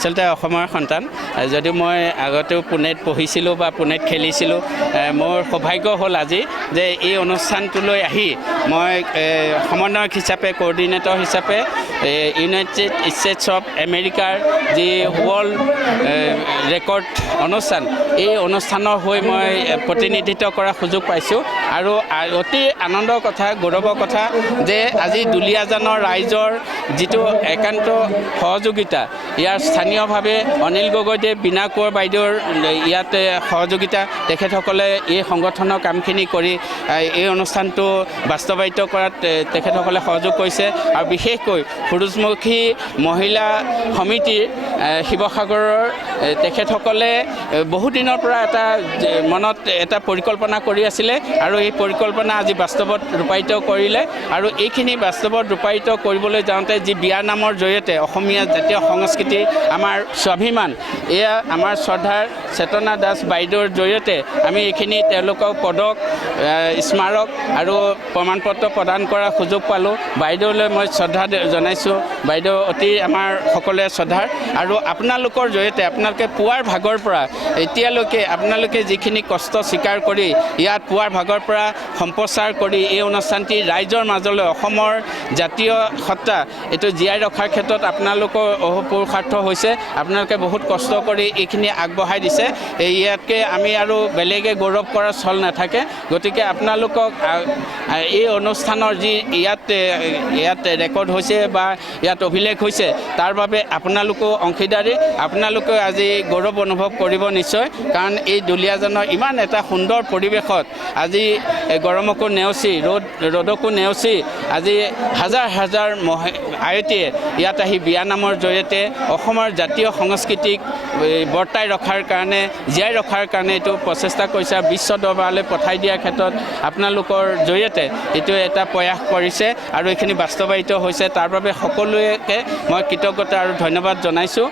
আচলতে অসমৰ সন্তান যদিও মই আগতেও পুনেত পঢ়িছিলোঁ বা পুনেত খেলিছিলোঁ মোৰ সৌভাগ্য হ'ল আজি যে এই অনুষ্ঠানটোলৈ আহি মই সমন্বয়ক হিচাপে কোঅৰ্ডিনেটৰ হিচাপে ইউনাইটেড ষ্টেটছ অফ আমেৰিকাৰ যি ৱৰ্ল্ড ৰেকৰ্ড অনুষ্ঠান এই অনুষ্ঠানৰ হৈ মই প্ৰতিনিধিত্ব কৰাৰ সুযোগ পাইছোঁ আৰু অতি আনন্দৰ কথা গৌৰৱৰ কথা যে আজি দুলীয়াজানৰ ৰাইজৰ যিটো একান্ত সহযোগিতা ইয়াৰ স্থানীয়ভাৱে অনিল গগৈদেৱ বীণা কোঁৱৰ বাইদেউৰ ইয়াতে সহযোগিতা তেখেতসকলে এই সংগঠনৰ কামখিনি কৰি এই অনুষ্ঠানটো বাস্তৱায়িত কৰাত তেখেতসকলে সহযোগ কৰিছে আৰু বিশেষকৈ সূৰুযমুখী মহিলা সমিতিৰ শিৱসাগৰৰ তেখেতসকলে বহুদিনৰ পৰা এটা মনত এটা পৰিকল্পনা কৰি আছিলে আৰু এই পৰিকল্পনা আজি বাস্তৱত ৰূপায়িত কৰিলে আৰু এইখিনি বাস্তৱত ৰূপায়িত কৰিবলৈ যাওঁতে যি বিয়া নামৰ জৰিয়তে অসমীয়া জাতীয় সংস্কৃতি আমাৰ স্বাভিমান এয়া আমাৰ শ্ৰদ্ধাৰ চেতনা দাস বাইদেউৰ জৰিয়তে আমি এইখিনি তেওঁলোকক পদক স্মাৰক আৰু প্ৰমাণপত্ৰ প্ৰদান কৰাৰ সুযোগ পালোঁ বাইদেউলৈ মই শ্ৰদ্ধা জনাইছোঁ বাইদেউ অতি আমাৰ সকলোৱে শ্ৰদ্ধাৰ আৰু আপোনালোকৰ জৰিয়তে আপোনালোকে পুৱাৰ ভাগৰ পৰা এতিয়ালৈকে আপোনালোকে যিখিনি কষ্ট স্বীকাৰ কৰি ইয়াত পুৱাৰ ভাগৰ পৰা সম্প্ৰচাৰ কৰি এই অনুষ্ঠানটি ৰাইজৰ মাজলৈ অসমৰ জাতীয় সত্তা এইটো জীয়াই ৰখাৰ ক্ষেত্ৰত আপোনালোকৰ অহোপুৰুষাৰ্থ হৈছে আপোনালোকে বহুত কষ্ট কৰি এইখিনি আগবঢ়াই দিছে ইয়াতকৈ আমি আৰু বেলেগে গৌৰৱ কৰাৰ চল নাথাকে গতিকে আপোনালোকক এই অনুষ্ঠানৰ যি ইয়াত ৰেকৰ্ড হৈছে বা ইয়াত অভিলেখ হৈছে তাৰ বাবে আপোনালোকো অংশীদাৰী আপোনালোকে আজি গৌৰৱ অনুভৱ কৰিব নিশ্চয় কাৰণ এই দুলীয়াজানৰ ইমান এটা সুন্দৰ পৰিৱেশত আজি গৰমকো নেওচি ৰ'দকো নেওচি আজি হাজাৰ হাজাৰ আয়তীয়ে ইয়াত আহি বিয়া নামৰ জৰিয়তে অসমৰ জাতীয় সংস্কৃতিক বৰ্তাই ৰখাৰ কাৰণে জীয়াই ৰখাৰ কাৰণে এইটো প্ৰচেষ্টা কৰিছে বিশ্ব দৰবাৰলৈ পঠাই দিয়াৰ ক্ষেত্ৰত আপোনালোকৰ জৰিয়তে এইটো এটা প্ৰয়াস কৰিছে আৰু এইখিনি বাস্তৱায়িত হৈছে তাৰ বাবে সকলোকে মই কৃতজ্ঞতা আৰু ধন্যবাদ জনাইছোঁ।